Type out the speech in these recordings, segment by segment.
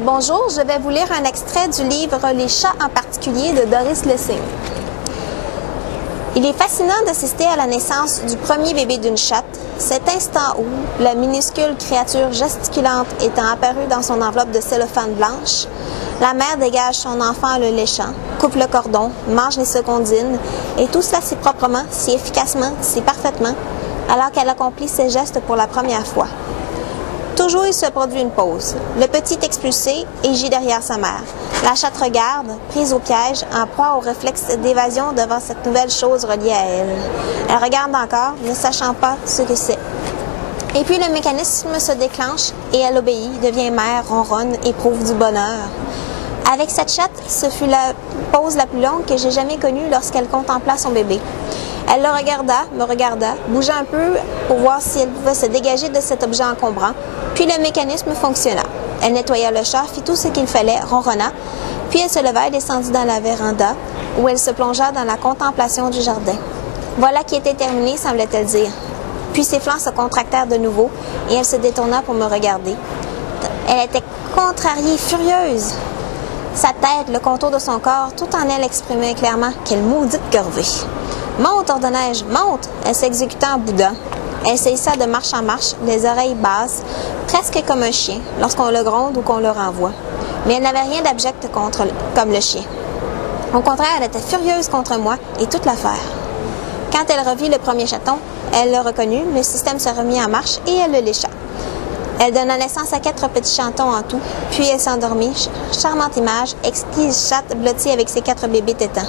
Bonjour, je vais vous lire un extrait du livre « Les chats en particulier » de Doris Lessing. Il est fascinant d'assister à la naissance du premier bébé d'une chatte, cet instant où, la minuscule créature gesticulante étant apparue dans son enveloppe de cellophane blanche, la mère dégage son enfant en le léchant, coupe le cordon, mange les secondines, et tout cela si proprement, si efficacement, si parfaitement, alors qu'elle accomplit ses gestes pour la première fois. Toujours il se produit une pause. Le petit est expulsé et gît derrière sa mère. La chatte regarde, prise au piège, en proie au réflexe d'évasion devant cette nouvelle chose reliée à elle. Elle regarde encore, ne sachant pas ce que c'est. Et puis le mécanisme se déclenche et elle obéit, devient mère, ronronne, éprouve du bonheur. Avec cette chatte, ce fut la pause la plus longue que j'ai jamais connue lorsqu'elle contempla son bébé. Elle le regarda, me regarda, bougea un peu pour voir si elle pouvait se dégager de cet objet encombrant, puis le mécanisme fonctionna. Elle nettoya le chat, fit tout ce qu'il fallait, ronronna, puis elle se leva et descendit dans la véranda, où elle se plongea dans la contemplation du jardin. Voilà qui était terminé, semblait-elle dire. Puis ses flancs se contractèrent de nouveau, et elle se détourna pour me regarder. Elle était contrariée, furieuse. Sa tête, le contour de son corps, tout en elle exprimait clairement « Quelle maudite corvée !» « Monte, ordonnai-je, monte !» Elle s'exécuta en boudin. Elle s'hissa de marche en marche, les oreilles basses, presque comme un chien, lorsqu'on le gronde ou qu'on le renvoie. Mais elle n'avait rien d'abject comme le chien. Au contraire, elle était furieuse contre moi et toute l'affaire. Quand elle revit le premier chaton, elle le reconnut, le système se remit en marche et elle le lécha. Elle donna naissance à 4 petits chatons en tout, puis elle s'endormit, charmante image, exquise chatte blottie avec ses 4 bébés tétans.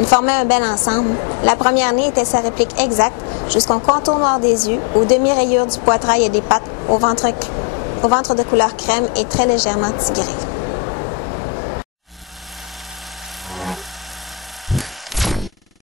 Ils formaient un bel ensemble. La première-née était sa réplique exacte, jusqu'au contour noir des yeux, aux demi-rayures du poitrail et des pattes, au ventre de couleur crème et très légèrement tigré.